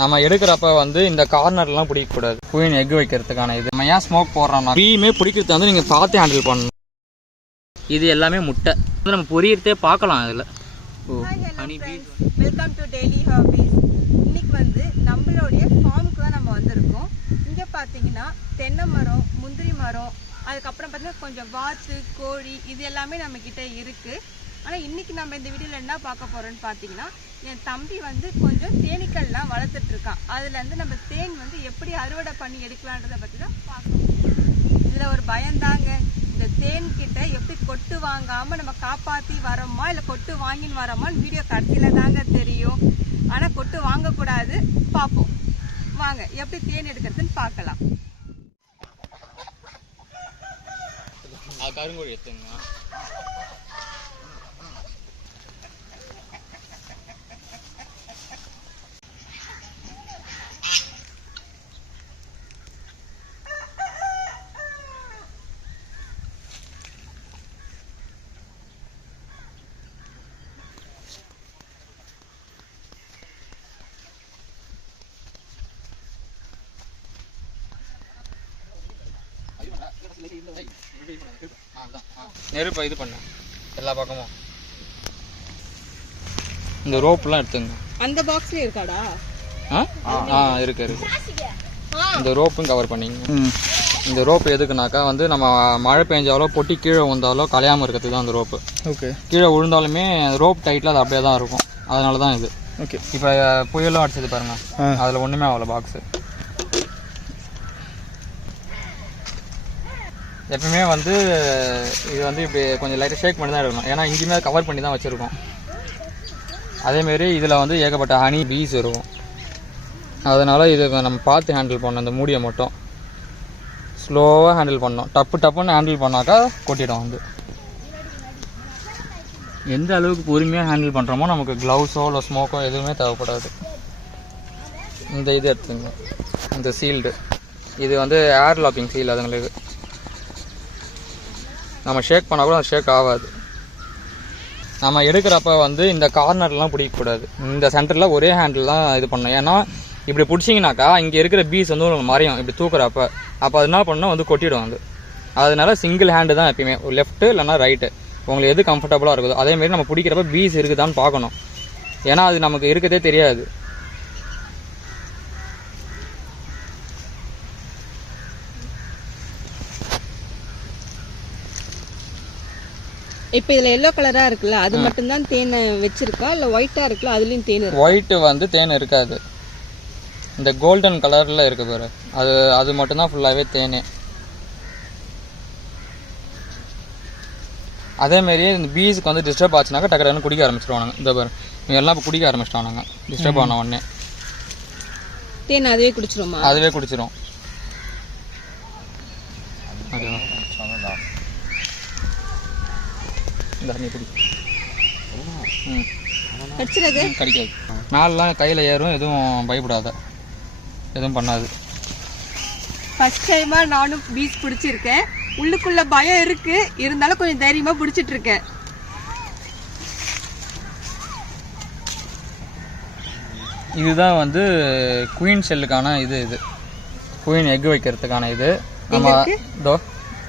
நம்ம எடுக்கிறப்ப வந்து இந்த கார்னர்லாம் பிடிக்கக்கூடாது. குயின் எக் வைக்கிறதுக்கான இது. நம்ம ஏன் ஸ்மோக் போடுறோம்னா க்ரீமே பிடிக்கிறது வந்து நீங்கள் பார்த்து ஹேண்டில் பண்ணணும். இது எல்லாமே முட்டை. வந்து நம்ம பொரியறதே பார்க்கலாம் அதில் ஓ honey bee welcome to daily hobbies இன்னைக்கு வந்து நம்மளுடைய ஃபார்முக்கு தான் நம்ம வந்திருக்கோம். இங்கே பார்த்தீங்கன்னா தென்னை மரம் முந்திரி மரம் அதுக்கப்புறம் பார்த்தீங்கன்னா கொஞ்சம் வாத்து கோழி இது எல்லாமே நம்ம கிட்ட இருக்கு. ஆனால் இன்னைக்கு நம்ம இந்த வீடியோவில் என்ன பார்க்க போகிறோன்னு பார்த்தீங்கன்னா என் தம்பி வந்து கொஞ்சம் தேனீக்கள்லாம் வளர்த்துட்ருக்கான் அதுலேருந்து நம்ம தேன் வந்து எப்படி அறுவடை பண்ணி எடுக்கலான்றதை பற்றி தான் பார்க்கணும். இதில் ஒரு பயம்தாங்க இந்த தேன் கிட்ட எப்படி கொட்டு வாங்காமல் நம்ம காப்பாற்றி வரோமா இல்லை கொட்டு வாங்கின்னு வரோமான்னு வீடியோ கடைசியில் தாங்க தெரியும். ஆனால் கொட்டு வாங்கக்கூடாது. பார்ப்போம். வாங்க எப்படி தேன் எடுக்கிறதுன்னு பார்க்கலாம். கருங்கோழி எடுத்துங்க நெருப்பை இது பண்ண. எல்லா பக்கமும். இந்த ரோப்லாம் எடுத்துங்க அந்த பாக்ஸ்ல இருக்காடா? ஆ? ஆ இருக்கு இருக்கு. இந்த ரோப்பும் கவர் பண்ணிங்க இந்த ரோப் எதுக்குனாக்கா வந்து நம்ம மழை பெஞ்சாலோ பொட்டி கீழே விழுந்தாலோ கலையாமல் இருக்கிறதுக்கு தான் அந்த ரோப்பு. ஓகே. கீழே விழுந்தாலுமே ரோப் டைட்டில் அது அப்படியே தான் இருக்கும். அதனால தான் இது. ஓகே. இப்போ புயலும் அடிச்சது பாருங்க. அதில் ஒன்றுமே ஆகல பாக்ஸு எப்பவுமே வந்து இது வந்து இப்படி கொஞ்சம் லைட்டாக ஷேக் பண்ணி தான் எடுக்கணும். ஏன்னா இங்கேயுமே கவர் பண்ணி தான் வச்சுருக்கோம். அதேமாரி இதில் வந்து ஏகப்பட்ட ஹனி பீஸ் இருக்கும். அதனால் இதை நம்ம பார்த்து ஹேண்டில் பண்ணணும். இந்த மூடியை மட்டும். ஸ்லோவாக ஹேண்டில் பண்ணோம் டப்பு டப்புன்னு ஹேண்டில் பண்ணாக்கா கொட்டிடும் வந்து. எந்த அளவுக்கு பொறுமையாக ஹேண்டில் பண்ணுறோமோ நமக்கு க்ளவுஸோ இல்லை ஸ்மோக்கோ எதுவுமே தேவைப்படாது. இந்த இது எடுத்துங்க இந்த சீல்டு இது வந்து ஏர் லாக்கிங் சீல் அதுங்களுக்கு. நம்ம ஷேக் பண்ணால் கூட அது ஷேக் ஆகாது. நம்ம எடுக்கிறப்ப வந்து இந்த கார்னர்லாம் பிடிக்கக்கூடாது. இந்த சென்டரில் ஒரே ஹேண்டில் தான் இது பண்ணணும். ஏன்னா இப்படி பிடிச்சிங்கனாக்கா இங்கே இருக்கிற பீஸ் வந்து உங்களுக்கு மறையும். இப்படி தூக்குறப்ப. அப்போ அது என்ன பண்ணால் வந்து கொட்டிடும் வந்து அதனால சிங்கிள் ஹேண்டு தான் எப்பயுமே. லெஃப்ட்டு இல்லைனா ரைட்டு உங்களுக்கு எது கம்ஃபர்டபுளாக இருக்குதோ அதேமாரி நம்ம பிடிக்கிறப்ப பீஸ் இருக்குதான்னு பார்க்கணும். ஏன்னா அது நமக்கு இருக்கதே தெரியாது. இப்போ இதுல எல்லோ கலரா இருக்குல்ல அது மட்டும் தான் வச்சிருக்கா? இல்ல ஒயிட்டா இருக்குல்ல அதுலயும் தேன் இருக்கு? ஒயிட்டு வந்து தேன் இருக்காது. இந்த கோல்டன் கலரில் இருக்கு பாரு. அது அது மட்டும்தான் ஃபுல்லாகவே தேனே. அதேமாரியே இந்த பீஸுக்கு வந்து டிஸ்டர்ப் ஆச்சுனாக்கா டக்கு டக்குன்னு குடிக்க ஆரம்பிச்சிருவானுங்க. இந்த பாரு எல்லாம் இப்போ குடிக்க ஆரம்பிச்சிட்டானுங்க. டிஸ்டர்ப் ஆன உடனே. தேன் அதுவே குடிச்சிருமா? அதுவே குடிச்சிரும். ஓகேவா இந்த நீ குடி ம். கடிச்சிடாது. ம், கடிக்காது. மேலாம் கையில் ஏறும் எதுவும் பயப்படாத. எதுவும் பண்ணாது. ஃபர்ஸ்ட் டைமா நானும் பீச் பிடிச்சிருக்கேன். உள்ளுக்குள்ள பயம் இருக்கு. இருந்தாலும் கொஞ்சம் தைரியமா பிடிச்சிட்டு இருக்கேன். இதுதான் வந்து குயின் ஷெல்லுக்கான இது இது. குயின் எக் வைக்கிறதுக்கான இது. நம்ம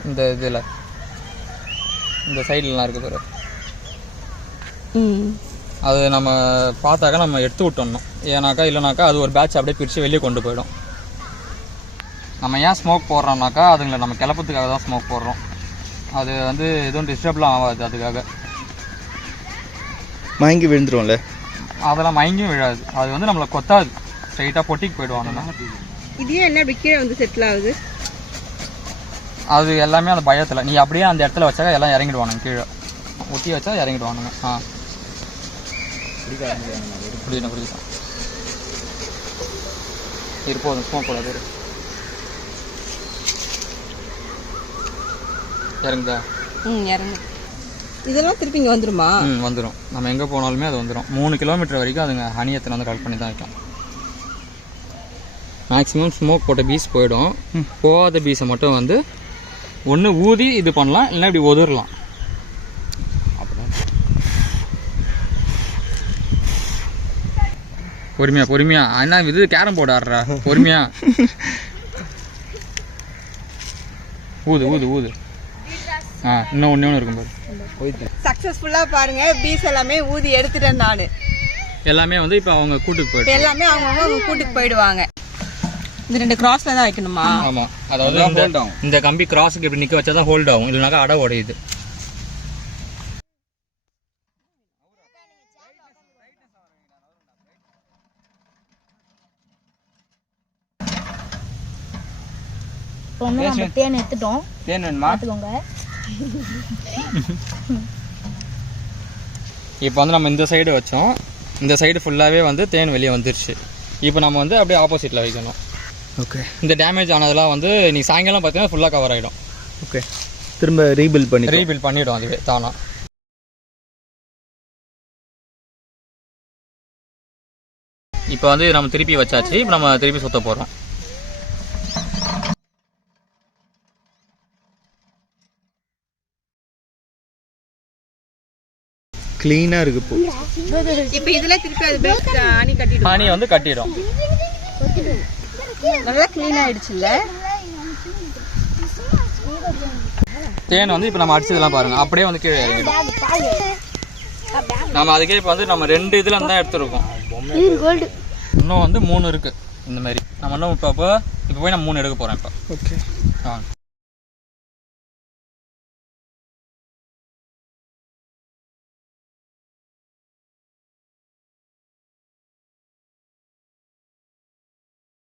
இந்த இதில் இந்த சைட்லலாம் இருக்கு பாரு. அது நம்ம பார்த்தாக்கா நம்ம எடுத்து விட்டுடணும். ஏன்னாக்கா இல்லைனாக்கா அது ஒரு பேட்ச் அப்படியே பிரித்து வெளியே கொண்டு போயிடும். நம்ம ஏன் ஸ்மோக் போடுறோம்னாக்கா அதுங்களை நம்ம கிளப்பத்துக்காக தான் ஸ்மோக் போடுறோம். அது வந்து எதுவும் டிஸ்டர்ப்லாம் ஆகாது அதுக்காக. மயங்கி விழுந்துரும்ல அதெல்லாம் மயங்கியும் விழாது. அது வந்து நம்மளை கொத்தாது. ஸ்ட்ரைட்டாக பொட்டிக்கு போயிடுவானுங்க. இது ஏன் என்ன இப்படி கீழே வந்து செட்டில் ஆகுது? அது எல்லாமே அந்த பயத்தில். நீ அப்படியே அந்த இடத்துல வச்சாக்கா எல்லாம் இறங்கிடுவானுங்க கீழே. ஒட்டி வச்சா இறங்கிடுவானுங்க. ஆ. புரியுது புரியுது? இருப்போம் ஸ்மோக் கூடாது இரு. இறங்குதா? ம் இறங்கு. இதெல்லாம் திருப்பி இங்கே வந்துருமா? ம் வந்துடும் நம்ம எங்கே போனாலுமே அது வந்துடும் மூணு கிலோமீட்டர் வரைக்கும் அதுங்க ஹனி எத்தனை வந்து கலெக்ட் பண்ணி தான் வைக்கும். மேக்ஸிமம் ஸ்மோக் போட்ட பீஸ் போயிடும். போகாத பீஸை மட்டும் வந்து ஒன்று ஊதி இது பண்ணலாம் இல்லைன்னா இப்படி உதறலாம் பொறுமையா பொறுமையா. என்ன இது கேரம் போர்டு ஆடுறா. பொறுமையா. ஊது ஊது ஊது. ஆ இன்னும் ஒன்று ஒன்று இருக்கும் பாரு. சக்ஸஸ்ஃபுல்லாக பாருங்க. பீஸ் எல்லாமே ஊதி எடுத்துட்டேன் நான். எல்லாமே வந்து இப்போ அவங்க கூட்டுக்கு போயிட்டு எல்லாமே அவங்க கூட்டுக்கு போயிடுவாங்க. இந்த ரெண்டு கிராஸ்ல தான் வைக்கணுமா? ஆமா. அதாவது இந்த இந்த கம்பி கிராஸுக்கு இப்படி நிக்க வச்சா தான் ஹோல்ட் ஆகும். இல்லைனாக்கா அடை உடையுது. இப்போ வந்து நம்ம தேன் எடுத்துட்டோம். தேன் வேணுமா? பார்த்துக்கோங்க. இப்போ வந்து நம்ம இந்த சைடு வச்சோம். இந்த சைடு ஃபுல்லாகவே வந்து தேன் வெளியே வந்துருச்சு. இப்போ நம்ம வந்து அப்படியே ஆப்போசிட்டில் வைக்கணும். ஓகே இந்த டேமேஜ் ஆனதெல்லாம் வந்து நீ சாயங்காலம் பார்த்தீங்கன்னா ஃபுல்லாக கவர் ஆகிடும் ஓகே திரும்ப ரீபில்ட் பண்ணி ரீபில் பண்ணிடும் அதுவே தானா. இப்போ வந்து நம்ம திருப்பி வச்சாச்சு இப்போ நம்ம திருப்பி சுத்த போகிறோம் க்ளீனாக இருக்கு இப்போ இப்போ இதுல திருப்பி அது அணி கட்டிடும். ஹனி வந்து கட்டிடும். நல்லா க்ளீன் ஆயிடுச்சுல்ல? தேன் வந்து இப்போ நம்ம அடிச்சதெல்லாம் பாருங்க. அப்படியே வந்து கீழே இறங்கிடும். நம்ம அதுக்கே இப்போ வந்து நம்ம ரெண்டு இதில் தான் எடுத்துருக்கோம். இன்னும் வந்து மூணு இருக்கு. இந்த மாதிரி. நம்ம இன்னும் இப்போ இப்போ போய் நான் மூணு எடுக்க போகிறேன் இப்போ. ஓகே ஆ.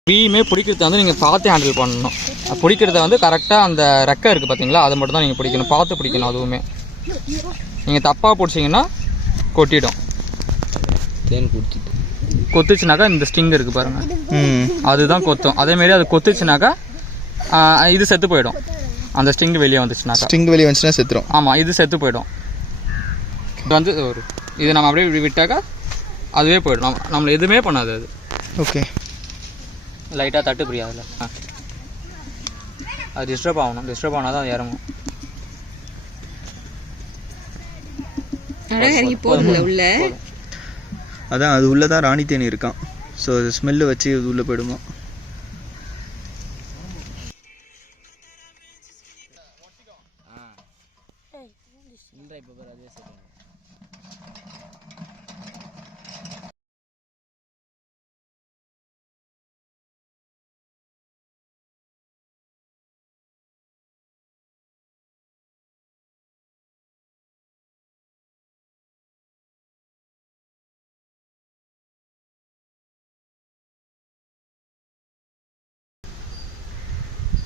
ஃப்ரீயுமே பிடிக்கிறத வந்து நீங்கள் பார்த்து ஹேண்டில் பண்ணணும். பிடிக்கிறத வந்து கரெக்டாக அந்த ரெக்கை இருக்குது பார்த்தீங்களா அதை மட்டும் தான் நீங்கள் பிடிக்கணும். பார்த்து பிடிக்கணும் அதுவுமே. நீங்கள் தப்பாக பிடிச்சிங்கன்னா கொட்டிடும். தேன் குடிச்சிட்டு கொத்துச்சுனாக்கா இந்த ஸ்டிங் இருக்குது பாருங்கள் ம். அதுதான் கொத்தும். அதேமாரி அது கொத்துச்சுனாக்கா ஆ, இது செத்து போயிடும். அந்த ஸ்டிங் வெளியே வந்துச்சுனாக்கா. ஸ்ட்ரிங் வெளியே வந்துச்சுன்னா செத்துரும். ஆமாம் இது செத்து போயிடும். இது வந்து ஒரு இது நம்ம அப்படியே விட்டாக்கா அதுவே போயிடும். நம்ம நம்மளை எதுவுமே பண்ணாது அது. ஓகே லைட்டாக தட்டு புரியாதுல்ல ஆ. அது டிஸ்டர்ப் ஆகணும். டிஸ்டர்ப் ஆனால் தான் அது இறங்கும். உள்ள. அதான் அது உள்ளே தான் ராணி தேனி இருக்கான். ஸோ அது ஸ்மெல்லு வச்சு அது உள்ளே போயிடுமா?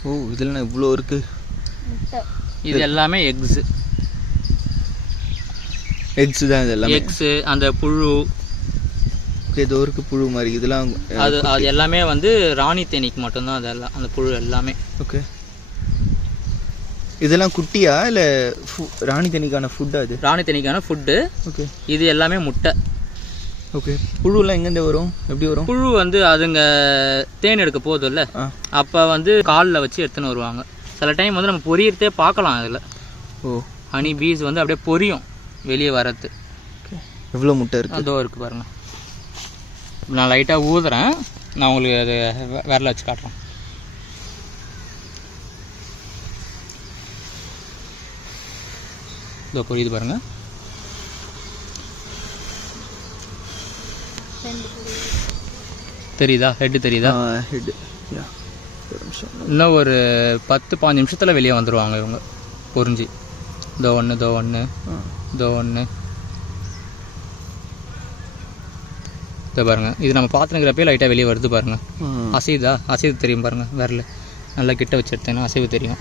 ஓ இதில் இவ்வளோ இருக்கு? இது எல்லாமே எக்ஸு. எக்ஸ் தான் இது எல்லாமே? எக்ஸு அந்த புழு. ஓகே இதோ இருக்கு புழு மாதிரி. இதெல்லாம் அது அது எல்லாமே வந்து ராணி தேனீக்கு மட்டும்தான் அது எல்லாம் அந்த புழு எல்லாமே. ஓகே. இதெல்லாம் குட்டியா? இல்லை ராணி தேனிக்கான ஃபுட்டா அது ராணி தேனீக்கான ஃபுட்டு ஓகே. இது எல்லாமே முட்டை. ஓகே புழுலாம் எங்கேருந்து வரும்? எப்படி வரும்? புழு வந்து அதுங்க தேன் எடுக்க போகுதுல்ல. ஆ. அப்போ வந்து காலில் வச்சு எடுத்துன்னு வருவாங்க. சில டைம் வந்து நம்ம பொரியறதே பார்க்கலாம் அதில். ஓ. ஹனி பீஸ் வந்து அப்படியே பொரியும் வெளியே வரது ஓகே எவ்வளோ முட்டை இருக்கு? அதோ இருக்கு பாருங்க. நான் லைட்டாக ஊதுறேன். நான் உங்களுக்கு அது விரல வச்சு காட்டுறேன். இதோ புரியுது பாருங்க. தெரியுதா? ஹெட்டு தெரியுதா? இன்னும் ஒரு பத்து பாஞ்சு நிமிஷத்தில் வெளியே வந்துடுவாங்க இவங்க. பொரிஞ்சு இதோ ஒன்று இதோ ஒன்று இதோ ஒன்று இதோ பாருங்க. இது நம்ம பார்த்துனுங்கிறப்பே லைட்டாக வெளியே வருது பாருங்க. ஆ அசையுதா? அசைவு தெரியும் பாருங்க. விரல். நல்லா கிட்ட வச்சு எடுத்தேன்னா அசைவு தெரியும்.